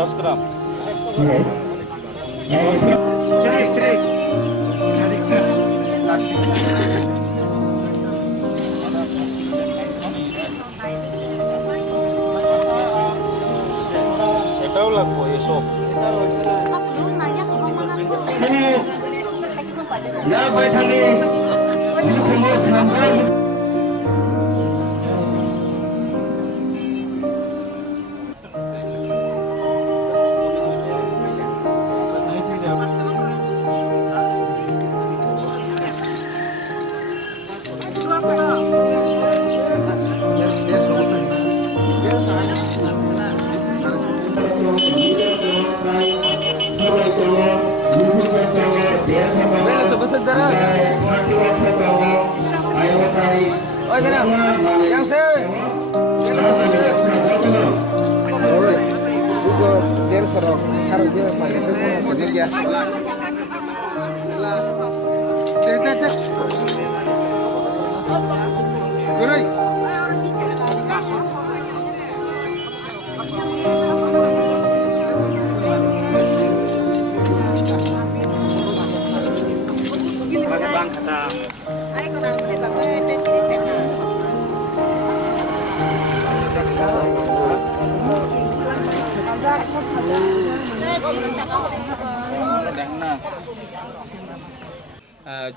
10 ग्राम। এটাও লাগবো এসব।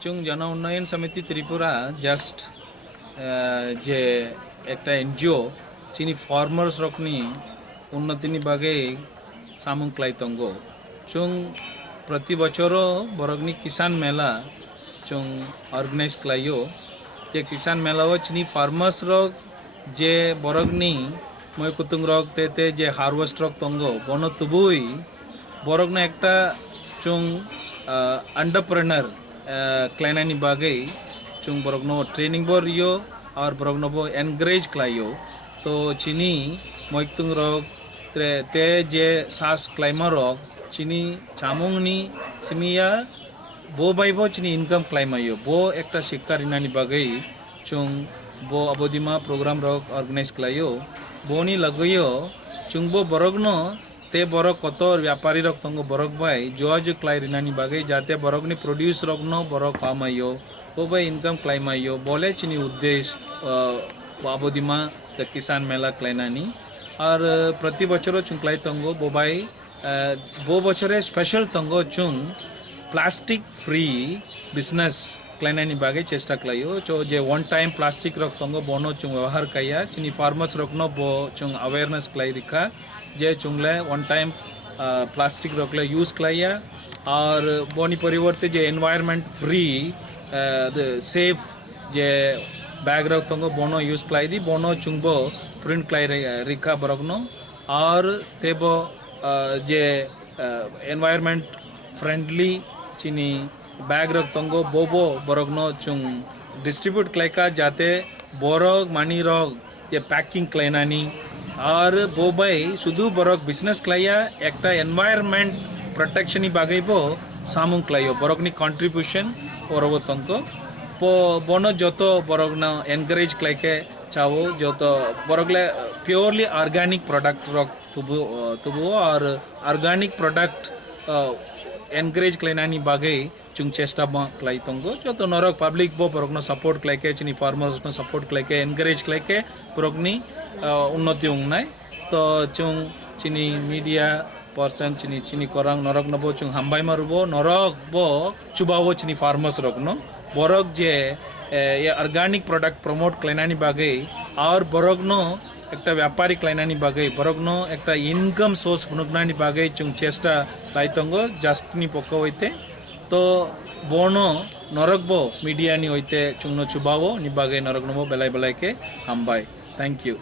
चुंग जन उन्नयन समिति त्रिपुरा जस्ट जे एक एनजीओ चीनी फार्मर्स रखनी उन्नति बागे सामुंग क्लाइतंगो चुंग प्रति बचरो बरगनी किसान मेला चुंग ऑर्गेनाइज क्लाइयो जे किसान मेला वो चीनी फार्मर्स रक जे बरगनी मय कुतुंग रक ते जे हार्वेस्ट रक तंगो बनो तुबुई बरगना एकटा चुंग एंटरप्रेन्योर क्लाइनानी बागे चुंग बरगनो ट्रेनिंग बोर रियो और बरगनो बो एनकरेज क्लाइयो तो चीनी मोइतुंग रोग ते जे सास क्लाइमर रोग चीनी चामुंगनी सिमिया बो बाइबो चीनी इनकम क्लाइमायो बो एकटा शिक्षा रिनानी बागे चुंग बो अबोदिमा प्रोग्राम रोग ऑर्गेनाइज क्लाइयो बोनी लगयो चुंग बो बरगनो ते बरक कत व्यापारी रक तंगो बरक भाई जो क्लाई रिनानी बागे जाते बरकनी प्रोड्यूस रकनो बरक कामायो वो भाई इनकम क्लाइमायो बोले चीनी उद्देश्य वाबोदिमा द किसान मेला क्लाइनानी और प्रति बचरो चुंग क्लाई तंगो बो भाई बो बचरे स्पेशल तंगो चुंग प्लास्टिक फ्री बिजनेस क्लाइनानी बागे चेष्टा क्लाइयो जो जे वन टाइम प्लास्टिक रक तंगो बोनो चुंग व्यवहार कया चीनी फार्मर्स रकनो बो चुंग अवेयरनेस क्लाई रिखा जे चुंगले वन टाइम प्लास्टिक रखले यूज क्लाइया और बोनी परिवर्ते जे एनवायरनमेंट फ्री सेफ जे बैग रख तंगो बोनो यूज क्लाई दी बोनो चुंगबो प्रिंट क्लाई रिखा बरगनो और तेबो जे एनवायरनमेंट फ्रेंडली चीनी बैग रख तंगो बोबो बरगनो चुंग डिस्ट्रीब्यूट क्लाई का जाते बोरग मानी रोग जे पैकिंग क्लाइनानी और बो भाई सुधु बरक बिजनेस क्लाइया एकटा एनवायरनमेंट प्रोटेक्शन बागे बो सामुंग क्लाइयो बरकनी कंट्रीब्यूशन और वो तंको पो बोनो जोतो बरकना एनकरेज क्लाइके चावो जोतो बरकले प्योरली ऑर्गेनिक प्रोडक्ट रक तुबु और ऑर्गेनिक प्रोडक्ट एनकरेज क्लाइनानी बागे चुंग चेष्टा क्लाई तंगो जो तो नरक पब्लिक बो बरकनो सपोर्ट क्लाइके चीनी फार्मर्स नो सपोर्ट क्लाइके एनकरेज क्लाइके बरकनी उन्नति उंगनाय तो चुंग चीनी मीडिया पर्सन चीनी चीनी कोरंग नरक नबो चुंग हामबाय मारुबो नरक बो चुबावो चीनी फार्मर्स रकनो बरक जे ये ऑर्गेनिक प्रोडक्ट प्रमोट क्लाइनानी बागे और बरगनो एकटा व्यापारी क्लाइनानी बागे बरगनो एकटा इनकम सोर्स बुनुगनानी बागे चुंग चेष्टा लाइतंगो जस्टनी पको होइते तो बोनो नरक बो मीडिया नी होइते चुंगनो चुबावो नि बागे नरक नबो बेलाय बेलाय के हामबाय थैंक यू।